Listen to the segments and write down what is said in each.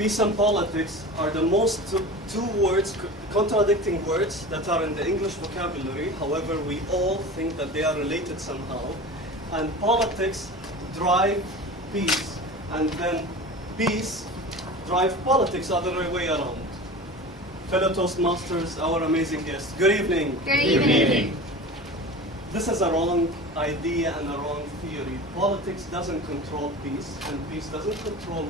peace and politics are the most two words, contradicting words that are in the English vocabulary. However, we all think that they are related somehow. And politics drive peace, and then peace drive politics other way around. Fellow Toastmasters, our amazing guests, good evening. Good evening. This is a wrong idea and a wrong theory. Politics doesn't control peace, and peace doesn't control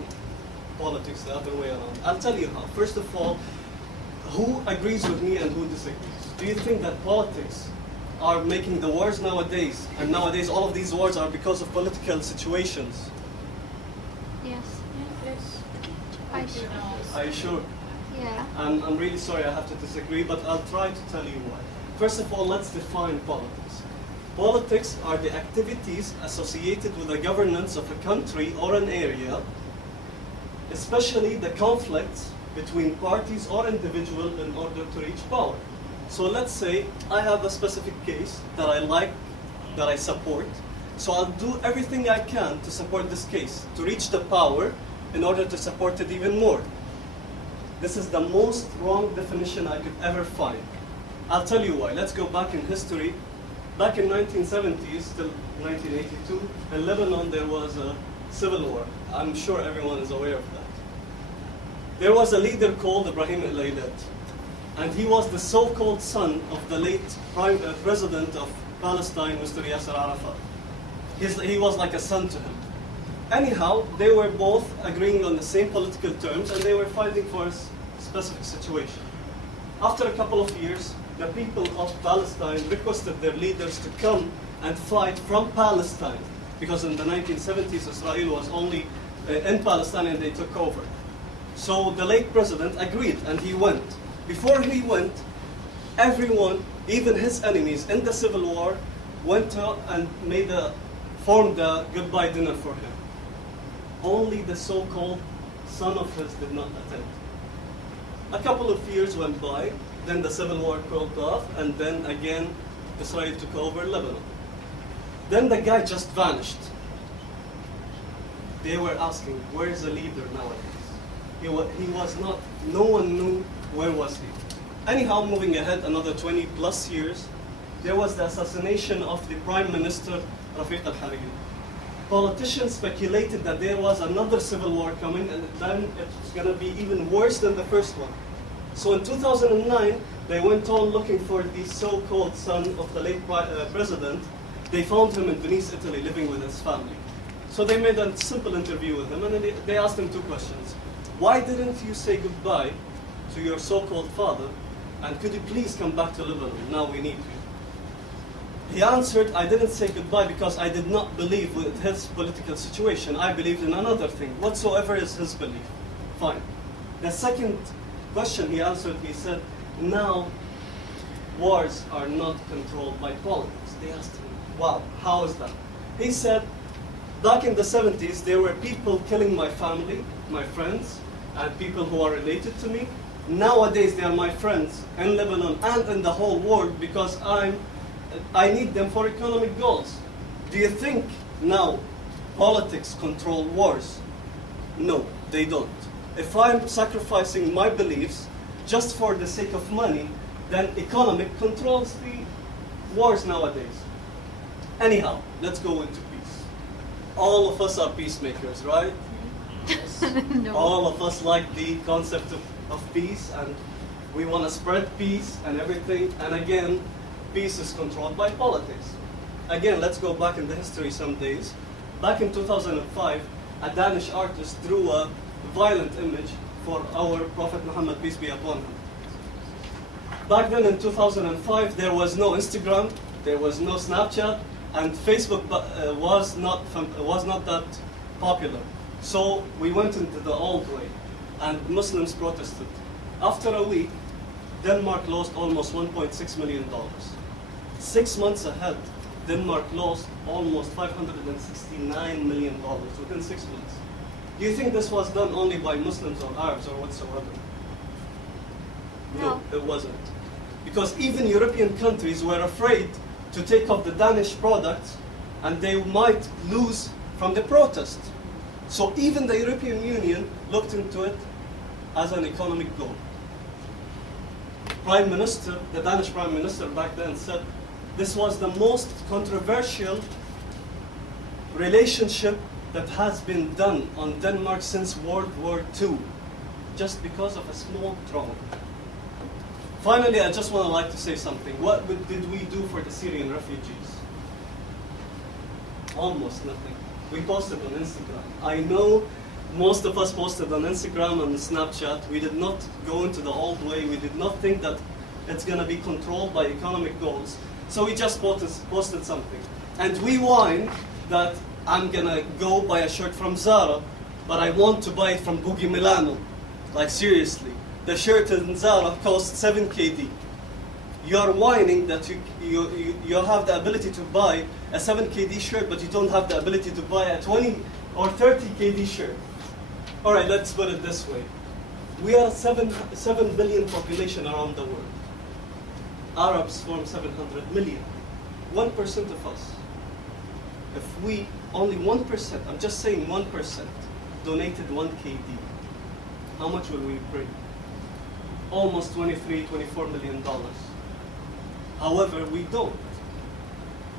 politics the other way around. I'll tell you how. First of all, who agrees with me and who disagrees? Do you think that politics are making the wars nowadays, and nowadays all of these wars are because of political situations? Yes. Are you sure? Yeah. I'm really sorry I have to disagree, but I'll try to tell you why. First of all, let's define politics. Politics are the activities associated with the governance of a country or an area, especially the conflicts between parties or individuals in order to reach power. So let's say I have a specific case that I like, that I support, so I'll do everything I can to support this case, to reach the power in order to support it even more. This is the most wrong definition I could ever find. I'll tell you why. Let's go back in history. Back in 1970s till 1982, in Lebanon there was a civil war. I'm sure everyone is aware of that. There was a leader called Ibrahim al-Laylat, and he was the so-called son of the late president of Palestine, Mr. Yasser Arafat. He was like a son to him. Anyhow, they were both agreeing on the same political terms, and they were fighting for a specific situation. After a couple of years, the people of Palestine requested their leaders to come and fight from Palestine, because in the 1970s, Israel was only in Palestine and they took over. So the late president agreed, and he went. Before he went, everyone, even his enemies in the civil war, went out and formed a goodbye dinner for him. Only the so-called son of his did not attend. A couple of years went by, then the civil war cooled off, and then again Israel took over Lebanon. Then the guy just vanished. They were asking, where is the leader nowadays? He was not, no one knew where was he. Anyhow, moving ahead another 20 plus years, there was the assassination of the Prime Minister Rafiq al-Hariri. Politicians speculated that there was another civil war coming, and then it was going to be even worse than the first one. So in 2009, they went on looking for the so-called son of the late president. They found him in Venice, Italy, living with his family. So they made a simple interview with him, and they asked him two questions. Why didn't you say goodbye to your so-called father, and could you please come back to Lebanon? Now we need you. He answered, I didn't say goodbye because I did not believe with his political situation. I believed in another thing, whatsoever is his belief. Fine. The second question he answered, he said, now wars are not controlled by politics. They asked him, wow, how is that? He said, back in the 70s, there were people killing my family, my friends, and people who are related to me. Nowadays, they are my friends in Lebanon and in the whole world because I need them for economic goals. Do you think now politics control wars? No, they don't. If I'm sacrificing my beliefs just for the sake of money, then economic controls the wars nowadays. Anyhow, let's go into peace. All of us are peacemakers, right? No. All of us like the concept of peace, and we want to spread peace and everything. And again, peace is controlled by politics. Again, let's go back in the history some days. Back in 2005, a Danish artist drew a violent image for our Prophet Muhammad, peace be upon him. Back then in 2005, there was no Instagram, there was no Snapchat, and Facebook was not that popular. So we went into the old way, and Muslims protested. After a week, Denmark lost almost $1.6 million. 6 months ahead, Denmark lost almost $569 million within 6 months. Do you think this was done only by Muslims or Arabs or whatsoever? No, it wasn't. Because even European countries were afraid to take up the Danish products, and they might lose from the protest. So even the European Union looked into it, as an economic goal. Prime Minister, the Danish Prime Minister back then said this was the most controversial relationship that has been done on Denmark since World War II, just because of a small throne. Finally, I just like to say something. What did we do for the Syrian refugees? Almost nothing. We posted on Instagram. I know most of us posted on Instagram and Snapchat. We did not go into the old way. We did not think that it's going to be controlled by economic goals. So we just posted something. And we whine that I'm going to go buy a shirt from Zara, but I want to buy it from Boogie Milano. Like seriously. The shirt in Zara costs 7 KD. You're whining that you have the ability to buy a 7 KD shirt, but you don't have the ability to buy a 20 or 30 KD shirt. All right, let's put it this way. We are 7 billion population around the world. Arabs form 700 million. 1% of us. If we, only 1%, I'm just saying 1%, donated 1 KD, how much will we bring? Almost $24 million. However, we don't.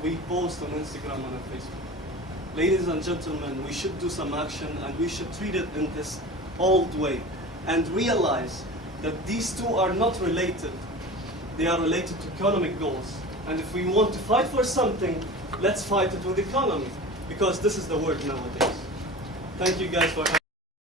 We post on Instagram and on Facebook. Ladies and gentlemen, we should do some action and we should treat it in this old way and realize that these two are not related. They are related to economic goals. And if we want to fight for something, let's fight it with economy, because this is the word nowadays. Thank you guys for having me.